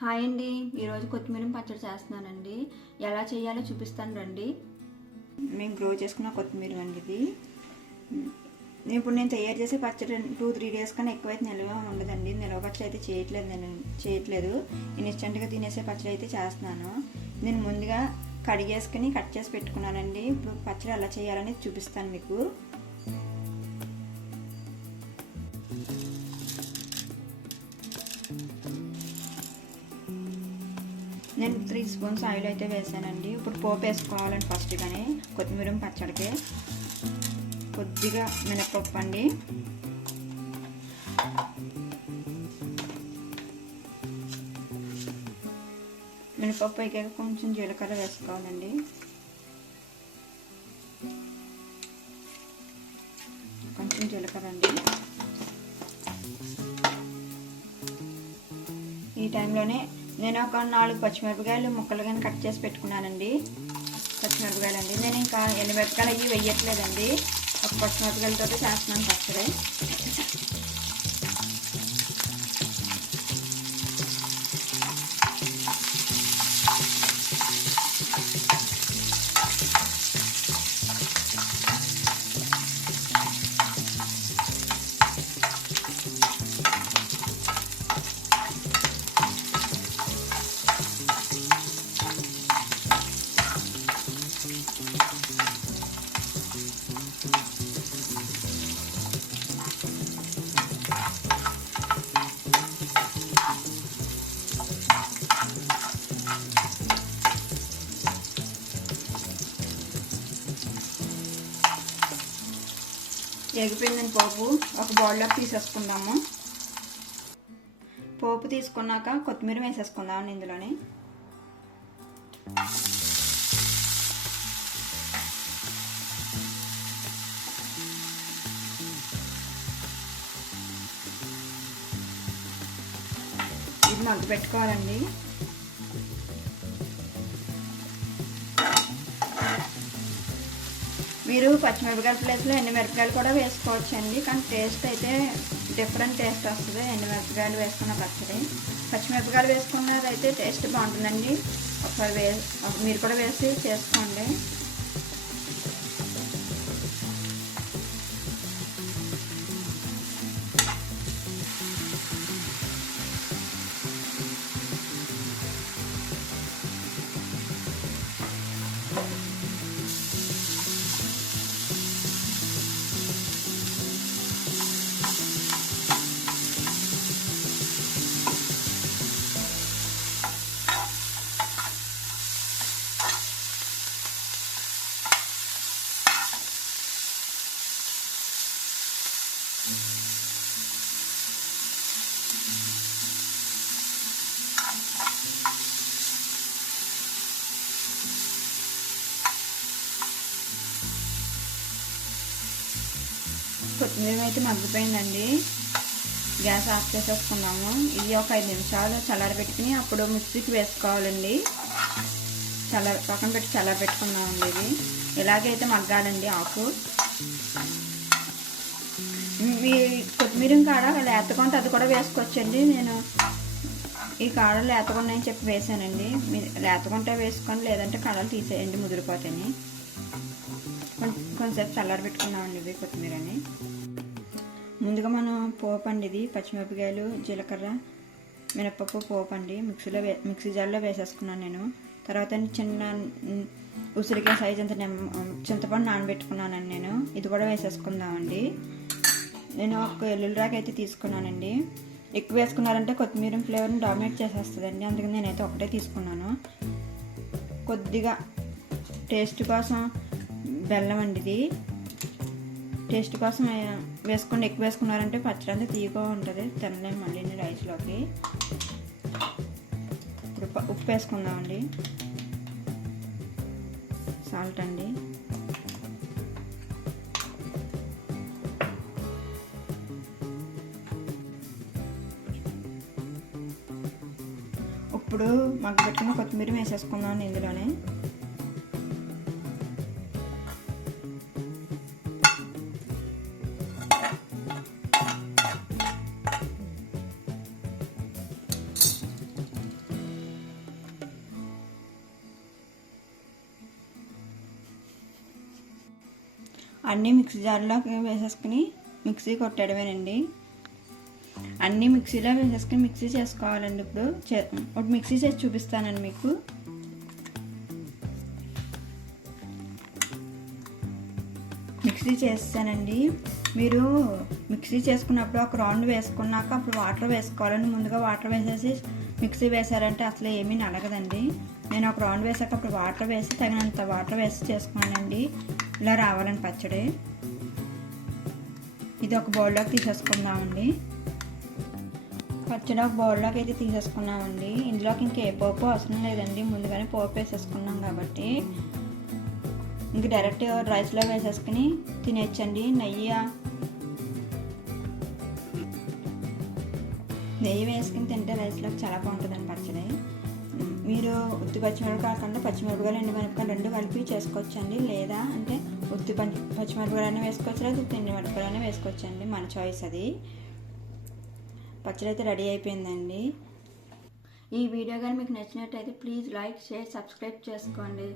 Hi అండి, ఈరోజు కొత్తిమీర పచ్చడి చేస్తున్నానండి. ఎలా చేయాలో చూపిస్తాను రండి. మేము గ్రో చేసుకున్న కొత్తిమీర అండి ఇది. ఇప్పుడు నేను తయారు చేసే పచ్చడి 2-3 డేస్ కన్నా ఎక్కువైతే నిల్వ ఉండదండి. నిల్వ పచ్చడి అయితే చేయట్లేదు. ఇన్స్టెంట్గా తినేసే పచ్చడి అయితే చేస్తున్నాను. నేను ముందుగా కడిగేసుకుని కట్ చేసి పెట్టుకున్నానండి. ఇప్పుడు పచ్చడి ఎలా చేయాలని చూపిస్తాను మీకు. నేను 3 స్పూన్స్ ఆయిల్ అయితే వేసానండి. ఇప్పుడు పోపు వేసుకోవాలండి. ఫస్ట్గానే కొత్తిమీర పచ్చడికి కొద్దిగా మినపప్పు అండి, మినపప్పు అయ్యాక కొంచెం జీలకర్ర వేసుకోవాలండి. కొంచెం జీలకర్ర అండి. ఈ టైంలోనే నేను ఒక 4 పచ్చిమిరపకాయలు ముక్కలుగా కట్ చేసి పెట్టుకున్నానండి. పచ్చిమిరపకాయలు అండి, నేను ఇంకా ఎండుమిరపకాయలు అవి వేయట్లేదండి. ఒక పచ్చిమిరపకాయలతో చేస్తున్నాను పచ్చడి. ఎగిపోయిందని పోపు ఒక బౌల్లోకి తీసేసుకుందాము. పోపు తీసుకున్నాక కొత్తిమీర వేసేసుకుందామండి ఇందులోనే. ఇది మగ్గు పెట్టుకోవాలండి. మీరు పచ్చిమిరపకాయల ప్లేస్లో ఎండుమిరపకాయలు కూడా వేసుకోవచ్చండి. కానీ టేస్ట్ అయితే డిఫరెంట్ టేస్ట్ వస్తుంది. ఎండుమిరపకాయలు వేసుకున్న పచ్చడి, పచ్చిమిరపకాయలు వేసుకున్నది అయితే టేస్ట్ బాగుంటుందండి. ఒకసారి మీరు కూడా వేసి చేసుకోండి. కొత్తిమీర అయితే మగ్గిపోయిందండి. గ్యాస్ ఆఫ్ చేసేసుకున్నాము. ఇది ఒక 5 నిమిషాలు చల్లారబెట్టుకుని అప్పుడు మిక్సీకి వేసుకోవాలండి. పక్కన పెట్టి చల్లారబెట్టుకున్నామండి. ఇది ఇలాగైతే మగ్గాలండి ఆకు. మీ కొత్తిమీర కాడ లేతకుంటే అది కూడా వేసుకోవచ్చండి. నేను ఈ కాడలు లేతకుండాయని చెప్పి వేసానండి. లేతకుంటే వేసుకొని, లేదంటే కాడలు తీసేయండి, ముదిరిపోతాయి. కొంచెంసేపు చల్లారబెట్టుకున్నామండి ఇవి కొత్తిమీరని. ముందుగా మనం పోపు అండి, ఇది పచ్చిమిరపకాయలు, జీలకర్ర, మినపప్పు పోపు అండి మిక్సీ జార్లో వేసేసుకున్నాను నేను. తర్వాత చిన్న ఉసిరికాయ సైజ్ అంత చింతపండు నానబెట్టుకున్నానండి నేను. ఇది కూడా వేసేసుకుందామండి. నేను ఒక ఎల్లుల్లిరాకు అయితే తీసుకున్నానండి. ఎక్కువ వేసుకున్నారంటే కొత్తిమీర ఫ్లేవర్ని డామినేట్ చేసేస్తుందండి. అందుకని నేనైతే ఒకటే తీసుకున్నాను. కొద్దిగా టేస్ట్ కోసం బెల్లం అండి, ఇది టేస్ట్ కోసం వేసుకోండి. ఎక్కువ వేసుకున్నారంటే పచ్చడి అంతా తీయగా ఉంటుంది, తినలేము మళ్ళీ రైస్లోకి. ఇప్పుడు ఉప్పు వేసుకుందామండి, సాల్ట్ అండి. ఇప్పుడు మగ్గబెట్టుకున్న కొత్తిమీర వేసేసుకుందాం ఇందులోనే. అన్నీ మిక్సీ జార్లోకి వేసేసుకుని మిక్సీ కొట్టడమేనండి. అన్నీ మిక్సీలో వేసేసుకుని మిక్సీ చేసుకోవాలండి. ఇప్పుడు మిక్సీ చేసి చూపిస్తానండి మీకు. మిక్సీ చేస్తానండి. మీరు మిక్సీ చేసుకున్నప్పుడు ఒక రౌండ్ వేసుకున్నాక అప్పుడు వాటర్ వేసుకోవాలండి. ముందుగా వాటర్ వేసేసి మిక్సీ వేసారంటే అసలు ఏమీ నలగదండి. నేను ఒక రౌండ్ వేసాక అప్పుడు వాటర్ వేసి తగినంత వాటర్ వేసి చేసుకున్నానండి. ఇలా రావాలని పచ్చడి. ఇది ఒక బౌల్లోకి తీసేసుకుందామండి. పచ్చడి ఒక బౌల్లోకి అయితే తీసేసుకున్నామండి. ఇందులోకి ఇంకే పోపు అవసరం లేదండి, ముందుగానే పోపు వేసేసుకున్నాం కాబట్టి. ఇంక డైరెక్ట్ రైస్లో వేసేసుకుని తినేయచ్చండి. నెయ్యి వేసుకుని తింటే రైస్లోకి చాలా బాగుంటుందండి పచ్చడి. మీరు ఉత్తి పచ్చిమిరపకాయలు కాకుండా పచ్చిమిరపకాయలు ఎండుమిరపకాయలు రెండు కలిపి చేసుకోవచ్చండి. లేదా అంటే ఉత్తి పచ్చిమిరపకాయలు వేసుకోవచ్చు, లేదా ఉత్తి ఎండుమిరపకాయలు వేసుకోవచ్చండి. మన చాయిస్ అది. పచ్చడి అయితే రెడీ అయిపోయిందండి. ఈ వీడియో కానీ మీకు నచ్చినట్టయితే ప్లీజ్ లైక్, షేర్, సబ్స్క్రైబ్ చేసుకోండి.